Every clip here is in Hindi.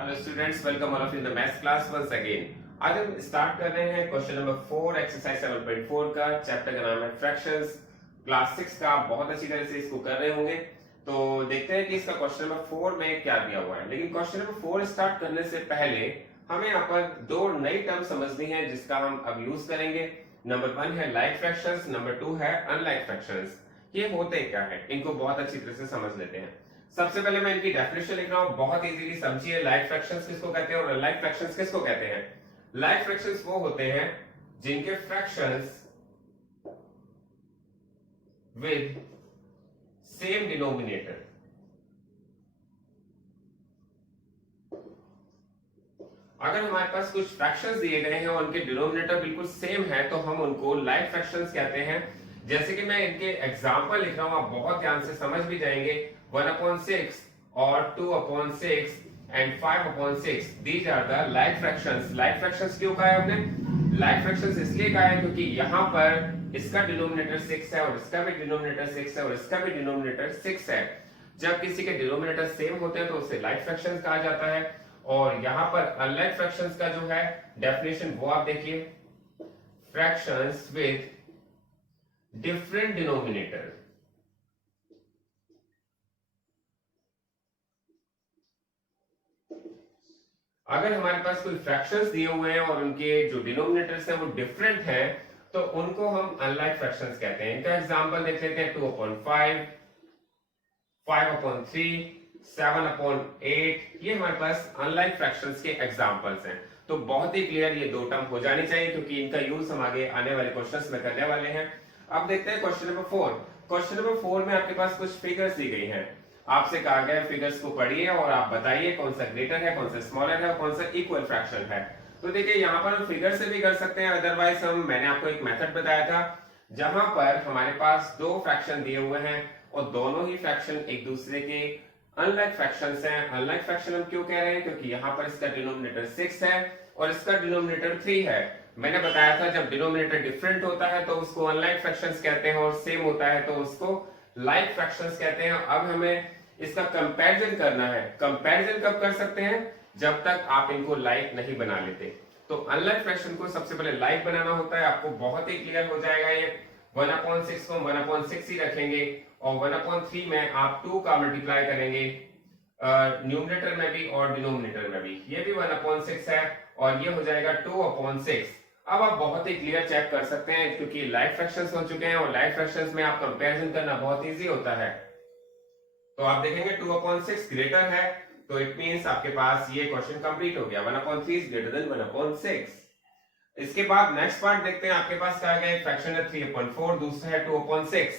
Hello students, welcome all of you in the maths class once again. आज हम स्टार्ट कर रहे हैं क्वेश्चन नंबर 4 एक्सरसाइज 7.4 का। चैप्टर का नाम है फ्रैक्शंस। क्लास 6 का आप बहुत अच्छी तरह से इसको कर रहे होंगे। तो देखते हैं कि इसका क्वेश्चन नंबर 4 में क्या दिया हुआ है। लेकिन क्वेश्चन नंबर 4 स्टार्ट करने से पहले हमें यहाँ पर दो नई टर्म समझनी है जिसका हम अब यूज करेंगे। नंबर 1 है लाइक फ्रैक्शंस, नंबर 2 है अनलाइक फ्रैक्शंस। ये होते क्या है, इनको बहुत अच्छी तरह से समझ लेते हैं। सबसे पहले मैं इनकी डेफिनेशन लिख रहा हूं, बहुत इजीली समझिए। लाइक फ्रैक्शंस किसको कहते हैं और अनलाइक फ्रैक्शंस किसको कहते हैं। लाइक फ्रैक्शंस वो होते हैं जिनके फ्रैक्शंस विद सेम डिनोमिनेटर। अगर हमारे पास कुछ फ्रैक्शंस दिए गए हैं और उनके डिनोमिनेटर बिल्कुल सेम है तो हम उनको लाइक फ्रैक्शंस कहते हैं। जैसे कि मैं इनके एग्जांपल लिख रहा हूं, आप बहुत ध्यान से समझ भी जाएंगे। 1/6 और 2/6 and 5/6, these are the like fractions. Like fractions क्यों कहा है हमने? लाइक फ्रैक्शंस इसलिए कहा है क्योंकि यहां पर इसका डिनोमिनेटर 6 है और इसका भी डिनोमिनेटर 6 है और इसका भी डिनोमिनेटर 6 है। जब किसी के डिनोमिनेटर सेम होते हैं तो उसे लाइक फ्रैक्शंस कहा जाता है। और यहां पर अनलाइक फ्रैक्शंस का जो है डेफिनेशन वो आप देखिए, फ्रैक्शंस विद डिफरेंट डिनोमिनेटर। अगर हमारे पास कोई फ्रैक्शंस दिए हुए हैं और उनके जो डिनोमिनेटर्स हैं वो डिफरेंट हैं तो उनको हम अनलाइक फ्रैक्शंस कहते हैं। इनका एग्जांपल देख लेते हैं। 2/5, 5/3, 7/8, ये हमारे पास अनलाइक फ्रैक्शंस के एग्जांपल्स हैं। तो बहुत ही क्लियर ये दो टर्म हो जानी चाहिए क्योंकि इनका यूज हम आगे आने वाले क्वेश्चंस में करने वाले हैं। अब देखते हैं क्वेश्चन नंबर 4। क्वेश्चन नंबर 4 में आपके पास कुछ फिगर्स दी गई हैं। आपसे कहा गया फिगर्स को पढ़िए और आप बताइए कौन सा ग्रेटर है, कौन सा स्मॉलर है और कौन सा इक्वल फ्रैक्शन है। तो देखिए यहाँ पर हम फिगर से भी कर सकते हैं, अदरवाइज मैंने आपको एक मेथड बताया था जहां पर हमारे पास दो फ्रैक्शन दिए हुए हैं और दोनों ही फ्रैक्शन एक दूसरे के अनलाइक फ्रैक्शंस हैं। अनलाइक फ्रैक्शन हम क्यों कह रहे हैं? क्योंकि यहाँ पर इसका डिनोमिनेटर 6 है और इसका डिनोमिनेटर 3 है। मैंने बताया था जब डिनोमिनेटर डिफरेंट होता है तो उसको अनलाइक फ्रैक्शंस कहते हैं और सेम होता है तो उसको लाइक फ्रैक्शंस कहते हैं। अब हमें इसका कंपैरिजन करना है। कंपैरिजन कब कर सकते हैं? जब तक आप इनको लाइक नहीं बना लेते। तो अनलाइक फ्रैक्शन को सबसे पहले लाइक बनाना होता है। आपको बहुत ही क्लियर हो जाएगा ये। 1/6 को 1/6 ही रखेंगे और 1/3 में आप 2 का मल्टीप्लाई करेंगे न्यूमरेटर में भी और डिनोमिनेटर में भी। ये भी 1/6 है और ये हो जाएगा 2/6। अब आप बहुत ही क्लियर चेक कर सकते हैं क्योंकि लाइक फ्रैक्शंस हो चुके हैं और लाइक फ्रैक्शंस में आप कंपैरिजन करना बहुत इजी होता है। तो आप देखेंगे 2/6 ग्रेटर है तो इट मींस आपके पास ये क्वेश्चन कंप्लीट हो गया। 1/3 इज ग्रेटर देन 1/6। इसके बाद नेक्स्ट पार्ट देखते हैं। आपके पास क्या है? एक फ्रैक्शन है 3/4, दूसरा है 2/6।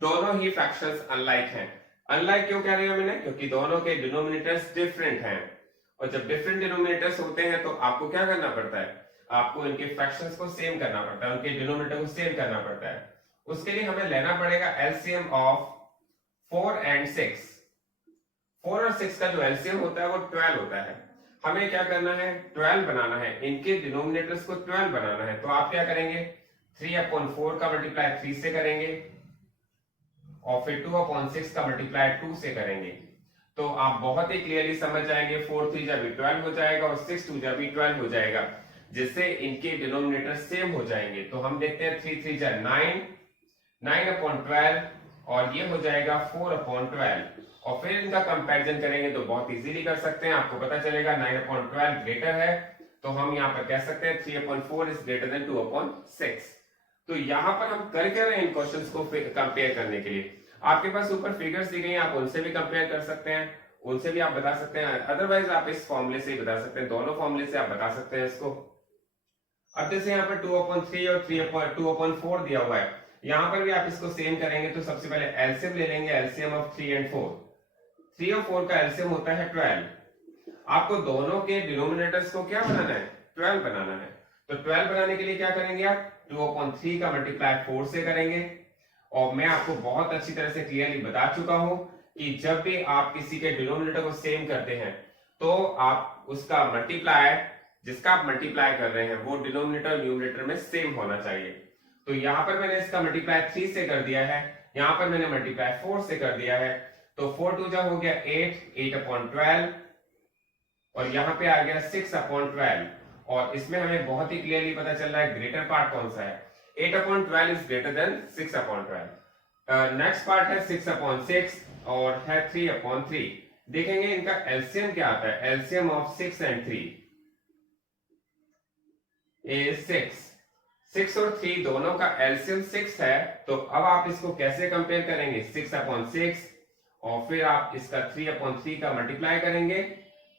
दोनों ही फ्रैक्शंस अनलाइक हैं। अनलाइक क्यों कह रहे हैं मैंने? क्योंकि दोनों के डिनोमिनेटर्स डिफरेंट हैं और जब डिफरेंट डिनोमिनेटर्स होते हैं तो आपको क्या करना पड़ता है? आपको इनके फ्रैक्शंस को सेम करना पड़ता है, उनके डिनोमिनेटर को सेम करना पड़ता है। उसके लिए हमें लेना पड़ेगा एलसीएम ऑफ 4 एंड 6। 4 और 6 का जो एलसीएम होता है वो 12 होता है। हमें क्या करना है? 12 बनाना है, इनके डिनोमिनेटर्स को 12 बनाना है। तो आप क्या करेंगे? 3/4 का मल्टीप्लाई 3 से करेंगे और फिर 2/6 का मल्टीप्लाई 2 से करेंगे। तो आप बहुत ही क्लियरली समझ जाएंगे। 4 3 जा भी 12 हो जाएगा और 6 2 जा भी 12 हो जाएगा, जिससे इनके डिनोमिनेटर सेम हो जाएंगे। तो हम देखते हैं 3 3 जा 9, 9/12 और ये हो जाएगा 4/12। और फिर इनका कंपैरिजन करेंगे तो बहुत इजीली कर सकते हैं। आपको पता चलेगा 9/12 ग्रेटर है तो हम यहाँ पर कह सकते हैं 3/4 इज ग्रेटर देन 2/6। तो यहाँ पर हम कर रहे हैं इन क्वेश्चंस को कंपेयर करने के लिए। आपके पास ऊपर फिगर्स दी गई हैं, आप उनसे भी कंपेयर कर सकते हैं, उनसे भी आप बता सकते हैं। अदरवाइज आप इस फॉर्मूले से ही बता सकते हैं, दोनों फॉर्मूले से आप बता सकते हैं इसको। अब जैसे यहाँ पर 2/3 और 2/4 दिया हुआ है, यहां पर भी आप इसको सेम करेंगे। तो सबसे पहले एलसीएम ले लेंगे, एलसीएम ऑफ 3 एंड 4। 3 और 4 का एलसीएम होता है 12। आपको दोनों के डिनोमिनेटर्स को क्या बनाना है? 12 बनाना है। तो 12 बनाने के लिए क्या करेंगे आप? 2/3 का मल्टीप्लाई 4 से करेंगे। और मैं आपको बहुत अच्छी तरह से क्लियरली बता चुका हूं कि जब भी आप किसी के डिनोमिनेटर को सेम करते हैं तो आप उसका मल्टीप्लाई, जिसका आप मल्टीप्लाई कर रहे हैं वो डिनोमिनेटर न्यूमरेटर में सेम होना चाहिए। तो यहां पर मैंने इसका मल्टीप्लाई 3 से कर दिया है, यहां पर मैंने मल्टीप्लाई 4 से कर दिया है। तो 4 2 जा हो गया 8, 8/12 और यहाँ पे आ गया 6/12, और इसमें हमें बहुत ही क्लियरली पता चल रहा है ग्रेटर पार्ट कौन सा है, 8/12 is greater than 6/12। Next part है 6/6 और है 3/3। देखेंगे इनका एलसीएम क्या आता है, एलसीएम ऑफ 6 एंड 3 इज 6। 6 और 3 दोनों का एलसीएम 6 है, तो अब आप इसको कैसे कंपेयर करेंगे, 6/6 और फिर आप इसका 3/3 का मल्टीप्लाई करेंगे।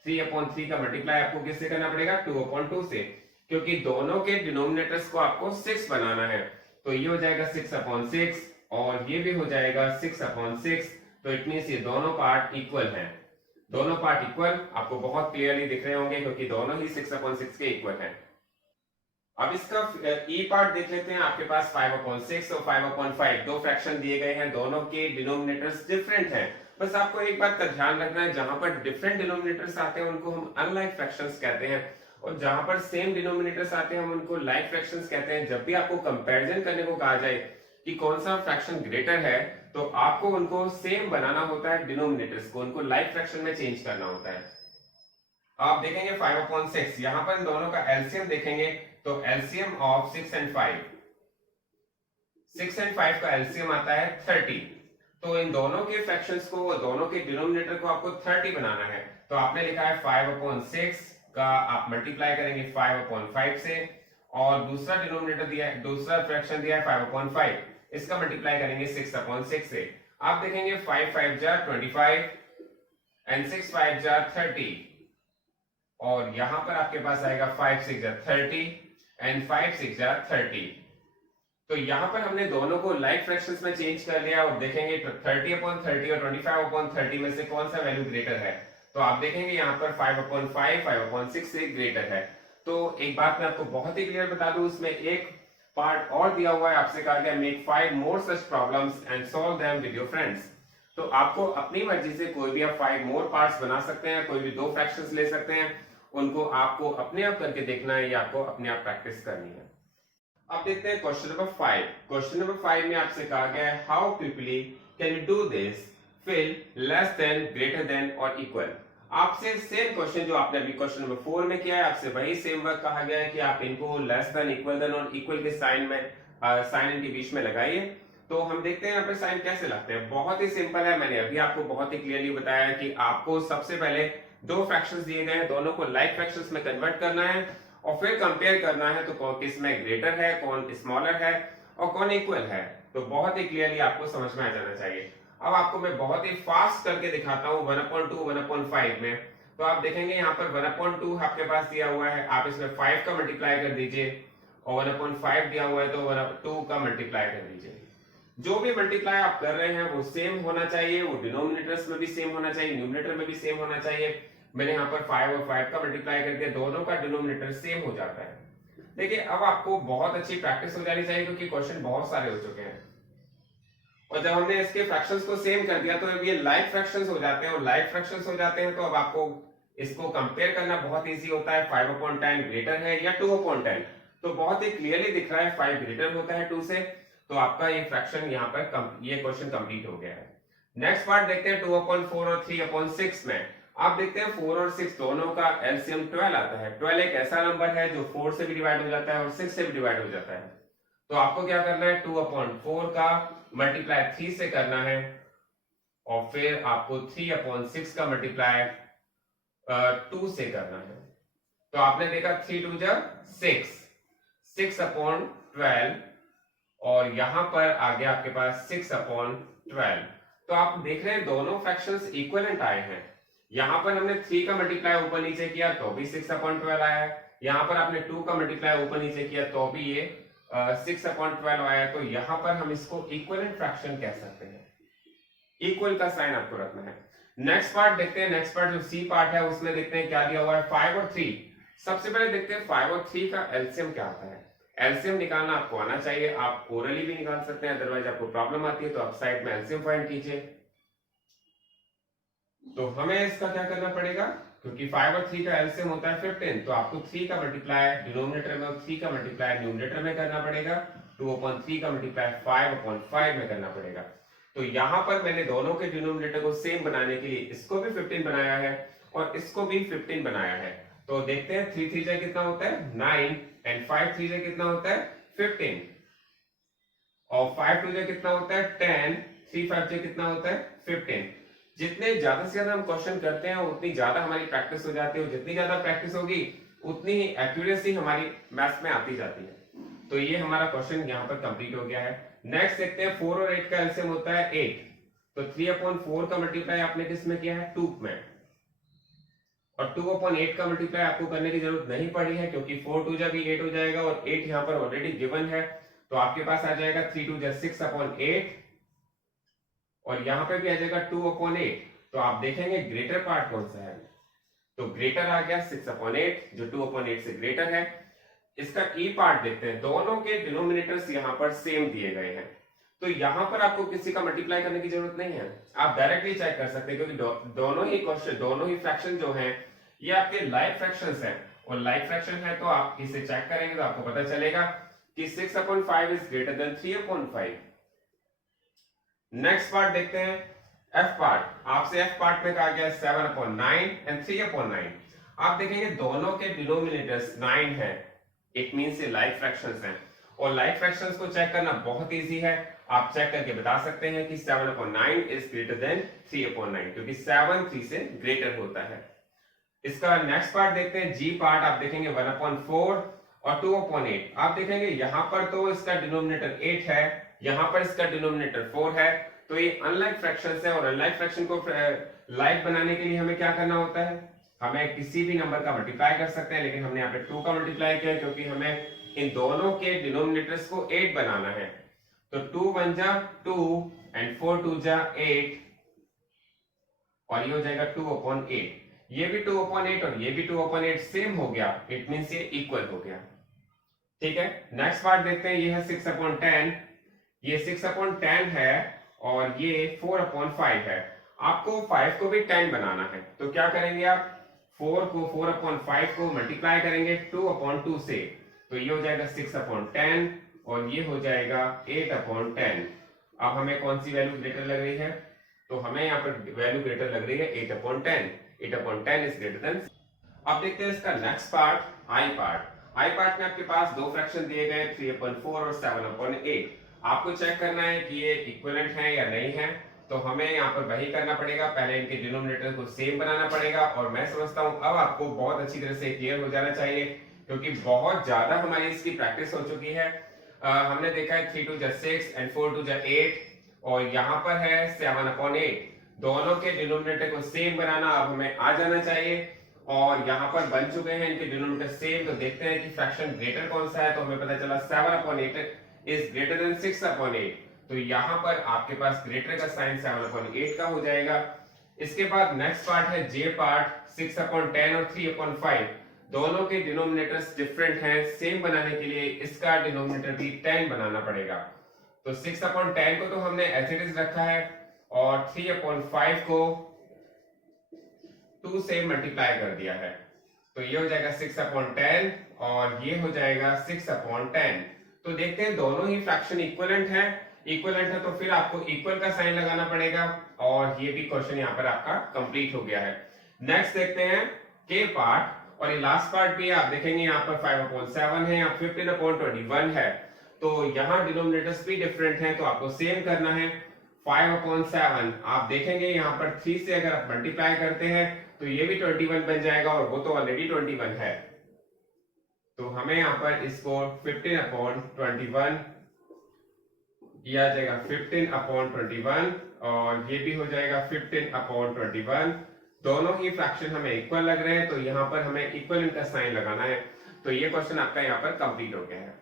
3/3 का मल्टीप्लाई आपको किससे करना पड़ेगा, 2/2 से, क्योंकि दोनों के डिनोमिनेटर्स को आपको 6 बनाना है। तो ये हो जाएगा 6/6 और ये भी हो जाएगा 6/6। तो इट मींस ये दोनों पार्ट इक्वल हैं, दोनों पार्ट इक्वल आपको बहुत क्लियरली दिख रहे होंगे क्योंकि दोनों ही 6/6 के इक्वल हैं। अब इसका ई पार्ट देख लेते हैं। आपके पास 5/6 और 5/5 दो फ्रैक्शन दिए गए हैं, दोनों के डिनोमिनेटर्स डिफरेंट हैं। बस आपको एक बात का ध्यान रखना है, जहां पर डिफरेंट डिनोमिनेटर्स आते हैं उनको हम अनलाइक फ्रैक्शंस कहते हैं, और जहां पर सेम डिनोमिनेटर्स आते हैं हम उनको लाइक फ्रैक्शंस कहते हैं। जब भी आपको कंपैरिजन करने को कहा जाए कि कौन सा फ्रैक्शन ग्रेटर है, तो आपको उनको सेम बनाना होता है, डिनोमिनेटर्स को उनको लाइक फ्रैक्शन में चेंज करना होता है। आप देखेंगे 5/6, यहां पर इन दोनों का एलसीएम देखेंगे तो एलसीएम ऑफ 6 एंड 5, 6 एंड 5 का एलसीएम आता है 30। तो इन दोनों के फ्रैक्शंस को, दोनों के डिनोमिनेटर को आपको 30 बनाना है। तो आपने लिखा है 5/6 का आप मल्टीप्लाई करेंगे 5/5 से, और दूसरा डिनोमिनेटर दिया है, दूसरा फ्रैक्शन दिया है 5/5, इसका मल्टीप्लाई करेंगे 6/6 से। आप देखेंगे 5 5 जा 25 एंड 6 5 जा 30, और यहां पर आपके पास आएगा 5 6 जा 30 एंड 5 6 जा 30। तो यहां पर हमने दोनों को लाइक फ्रैक्शंस में चेंज कर लिया, और देखेंगे 30/30 और 25/30 में से कौन सा वैल्यू ग्रेटर है। तो आप देखेंगे यहाँ पर 5/5 5/6 से ग्रेटर है। तो एक बात मैं आपको बहुत ही क्लियर बता दूं, उसमें एक पार्ट और दिया हुआ है, आपसे कहा गया make 5 more such problems and solve them with your friends. तो आपको अपनी मर्जी से कोई भी आप 5 मोर पार्ट्स बना सकते हैं, कोई भी दो फ्रैक्शंस ले सकते हैं, उनको आपको अपने आप करके देखना है या आपको अपने आप प्रैक्टिस करनी है। अब देखते हैं क्वेश्चन नंबर 5। क्वेश्चन नंबर 5 में आपसे कहा गया है how quickly can you do this, fill less than, greater than और इक्वल। आपसे सेम क्वेश्चन जो आपने अभी क्वेश्चन नंबर 4 में किया है, आपसे वही सेम वर्क कहा गया है कि आप इनको लेस देन, इक्वल देन और इक्वल के साइन में, साइन के बीच में लगाइए। तो हम देखते हैं यहाँ पे साइन कैसे लगते हैं। बहुत ही सिंपल है, मैंने अभी आपको बहुत ही क्लियरली बताया है कि आपको सबसे पहले दो फ्रैक्शंस दिए गए हैं, दोनों को लाइक फ्रैक्शंस में कन्वर्ट करना है और फिर कंपेयर करना है तो कौन किस में ग्रेटर है, कौन स्मॉलर है और कौन इक्वल है। तो बहुत ही क्लियरली आपको समझ में आ जाना चाहिए। अब आपको मैं बहुत ही फास्ट करके दिखाता हूँ 1/2 1/5 में। तो आप देखेंगे यहाँ पर 1/2 आपके पास दिया हुआ है, आप इसमें 5 का मल्टीप्लाई कर दीजिए, और 1/5 दिया हुआ है तो 1/2 का मल्टीप्लाई कर दीजिए। जो भी मल्टीप्लाई आप कर रहे हैं वो सेम होना चाहिए, वो डिनोमिनेटर्स में भी सेम होना चाहिए, न्यूमरेटर में भी सेम होना चाहिए। मैंने यहाँ पर 5 और 5 का मल्टीप्लाई करके दोनों का डिनोमिनेटर सेम हो जाता है। देखिए अब आपको बहुत अच्छी प्रैक्टिस हो जानी चाहिए क्योंकि क्वेश्चन बहुत सारे हो चुके हैं, और जब हमने इसके फ्रैक्शंस को सेम कर दिया तो अब ये लाइक फ्रैक्शंस हो जाते हैं, और लाइक फ्रैक्शंस हो जाते हैं तो अब आपको इसको कंपेयर करना बहुत इजी होता है। 5/10 ग्रेटर है या 2/10, तो बहुत ही क्लियरली दिख रहा है 5 ग्रेटर होता है 2 से, तो आपका ये फ्रैक्शन यहाँ पर ये क्वेश्चन कंप्लीट हो गया है। नेक्स्ट पार्ट देखते हैं 2/4 और 3/6 में। आप देखते हैं 4 और 6 दोनों का एलसीएम 12 आता है। 12 एक ऐसा नंबर है जो 4 से भी डिवाइड हो जाता है और 6 से भी डिवाइड हो जाता है। तो आपको क्या करना है, 2/4 का मल्टीप्लाई 3 से करना है, और फिर आपको 3/6 का मल्टीप्लाई 2 से करना है। तो आपने देखा 3 2 जा 6, 6/12, और यहां पर आ गया आपके पास 6/12। तो आप देख रहे हैं दोनों फ्रैक्शंस इक्विवेलेंट आए हैं। यहां पर हमने 3 का मल्टीप्लाई ऊपर नीचे किया तो भी 6/12 आया, यहां पर आपने 2 का मल्टीप्लाई ऊपर नीचे किया तो भी ये 6/12 आया। तो यहां पर हम इसको इक्विवेलेंट फ्रैक्शन कह सकते हैं। इक्वल का साइन आपको रखना है। नेक्स्ट पार्ट देखते हैं, नेक्स्ट पार्ट जो सी पार्ट है उसमें देखते हैं क्या दिया हुआ है, 5 और 3। सबसे पहले देखते हैं 5 और 3 का एलसीएम क्या आता है। एलसीएम निकालना आपको आना चाहिए, आप ओरली भी निकाल सकते हैं, अदरवाइज आपको प्रॉब्लम आती है तो आप साइड में एलसीएम फाइंड कीजिए। तो हमें इसका क्या करना पड़ेगा, क्योंकि 5 और 3 का एलसीएम होता है 15, तो आपको 3 का मल्टीप्लाई डिनोमिनेटर में और 3 का मल्टीप्लाई न्यूमरेटर में करना पड़ेगा। 2/3 का मल्टीप्लाई 5/5 में करना पड़ेगा। तो यहां पर मैंने दोनों के डिनोमिनेटर को सेम बनाने के लिए इसको भी 15 बनाया है, और इसको भी 15 बनाया है। तो देखते हैं 3 3 कितना होता है 9 एंड 5 3 कितना होता है 15 और 5 2 कितना होता है 10, 3 5 कितना होता है 15। जितने ज्यादा से ज्यादा हम क्वेश्चन करते हैं उतनी ज्यादा हमारी प्रैक्टिस हो जाती है, और जितनी ज्यादा प्रैक्टिस होगी उतनी ही एक्यूरेसी हमारी मैथ्स में आती जाती है। तो ये हमारा क्वेश्चन यहाँ पर कंप्लीट हो गया है। नेक्स्ट देखते हैं 4 और 8 का एलसीएम होता है 8। तो 3/4 का मल्टीप्लाई आपने किस में किया है 2 में, और 2/8 का मल्टीप्लाई आपको करने की जरूरत नहीं पड़ी है क्योंकि 4 2 भी 8 हो जाएगा और 8 यहाँ पर ऑलरेडी गिवन है। तो आपके पास आ जाएगा 3 2 6/8 और यहाँ पे भी आ जाएगा 2/8। तो आप देखेंगे ग्रेटर पार्ट कौन सा है, तो ग्रेटर आ गया 6/8 जो 2/8 से ग्रेटर है। इसका ई पार्ट देखते हैं, दोनों के डिनोमिनेटर्स यहाँ पर सेम दिए गए हैं, तो यहाँ पर आपको किसी का मल्टीप्लाई करने की जरूरत नहीं है, आप डायरेक्टली चेक कर सकते हैं क्योंकि दोनों ही क्वेश्चन दोनों ही फ्रैक्शन जो हैं ये आपके लाइक फ्रैक्शंस हैं, और लाइक फ्रैक्शन है तो आप इसे चेक करेंगे तो आपको पता चलेगा कि 6/5 is greater than 3/5। Next part देखते हैं एफ पार्ट। आपसे एफ पार्ट में कहा गया 7/9 एंड 3/9। आप देखेंगे दोनों के डिनोमिनेटर्स 9 है, इट मींस ये लाइक फ्रैक्शंस हैं, और लाइक फ्रैक्शंस को चेक करना बहुत इजी है। आप चेक करके बता सकते हैं कि 7/9 इज ग्रेटर देन 3/9 क्योंकि 7 3 से ग्रेटर होता है। इसका नेक्स्ट पार्ट देखते हैं जी पार्ट। आप देखेंगे 1/4 और 2/8। आप देखेंगे यहां पर तो इसका डिनोमिनेटर 8 है, यहां पर इसका डिनोमिनेटर 4 है, तो ये अनलाइक फ्रैक्शंस है, और अनलाइक फ्रैक्शन को लाइक बनाने के लिए हमें क्या करना होता है, हमें किसी भी नंबर का मल्टीप्लाई कर सकते हैं, लेकिन हमने यहाँ पे 2 का मल्टीप्लाई किया क्योंकि हमें इन दोनों के डिनोमिनेटर्स को 8 बनाना है। तो 2 1 जा 2 एंड 4 2 जा 8 और ये हो जाएगा 2/8। ये भी 2/8 और ये भी 2/8 सेम हो गया, इट मींस ये इक्वल हो गया। ठीक है, नेक्स्ट पार्ट देखते हैं, ये है 6/10। ये 6/10 है और ये 4/5 है। आपको 5 को भी 10 बनाना है, तो क्या करेंगे आप 4 को 4/5 को मल्टीप्लाई करेंगे 2/2 से, तो ये हो जाएगा 6/10 और ये हो जाएगा 8/10। अब हमें कौन सी वैल्यू ग्रेटर लग रही है, तो हमें यहाँ पर वैल्यू ग्रेटर लग रही है 8/10। 8/10 इज ग्रेटर देन। अब देखते हैं इसका नेक्स्ट पार्ट आई पार्ट। आई पार्ट में आपके पास दो फ्रैक्शन दिए गए 3/4 और 7/8। आपको चेक करना है कि ये इक्विवेलेंट है या नहीं है, तो हमें यहाँ पर वही करना पड़ेगा, पहले इनके डिनोमिनेटर को सेम बनाना पड़ेगा। और मैं समझता हूँ अब आपको बहुत अच्छी तरह से क्लियर हो जाना चाहिए क्योंकि बहुत ज्यादा हमारी इसकी प्रैक्टिस हो चुकी है। हमने देखा है 3 2 6 एंड 4 2 8 और यहाँ पर है 7/8। दोनों के डिनोमिनेटर को सेम बनाना अब हमें आ जाना चाहिए, और यहाँ पर बन चुके हैं इनके डिनोमिनेटर सेम। तो देखते हैं कि फ्रैक्शन ग्रेटर कौन सा है, तो हमें पता चला 7/8 इज ग्रेटर देन 6/8। तो यहाँ पर आपके पास ग्रेटर का साइन 7/8 का हो जाएगा। इसके बाद नेक्स्ट पार्ट है जे पार्ट। 6/10 और 3/5 दोनों के डिनोमिनेटर्स डिफरेंट हैं, सेम बनाने के लिए इसका डिनोमिनेटर भी 10 बनाना पड़ेगा। तो 6/10 को तो हमने एज इट इज रखा है और 3/5 को 2 से मल्टीप्लाई कर दिया है, तो ये हो जाएगा 6/10 और ये हो जाएगा 6/10। तो देखते हैं दोनों ही फ्रैक्शन इक्विवेलेंट है। इक्विवेलेंट है तो फिर आपको इक्वल का साइन लगाना पड़ेगा, और ये भी क्वेश्चन यहाँ पर आपका कंप्लीट हो गया है। नेक्स्ट देखते हैं के पार्ट, और ये लास्ट पार्ट भी आप देखेंगे यहाँ पर 5/7 है, यहाँ 15/21 है, तो यहाँ डिनोमिनेटर्स भी डिफरेंट हैं, तो आपको सेम करना है। 5/7 आप देखेंगे यहाँ पर 3 से अगर आप मल्टीप्लाई करते हैं तो ये भी 21 बन जाएगा, और वो तो ऑलरेडी 21 है, तो हमें यहाँ पर इसको 15/21 ये आ जाएगा 15/21 और ये भी हो जाएगा 15/21। दोनों ही फ्रैक्शन हमें इक्वल लग रहे हैं, तो यहाँ पर हमें इक्वल इनका साइन लगाना है। तो ये क्वेश्चन आपका यहाँ पर कंप्लीट हो गया है।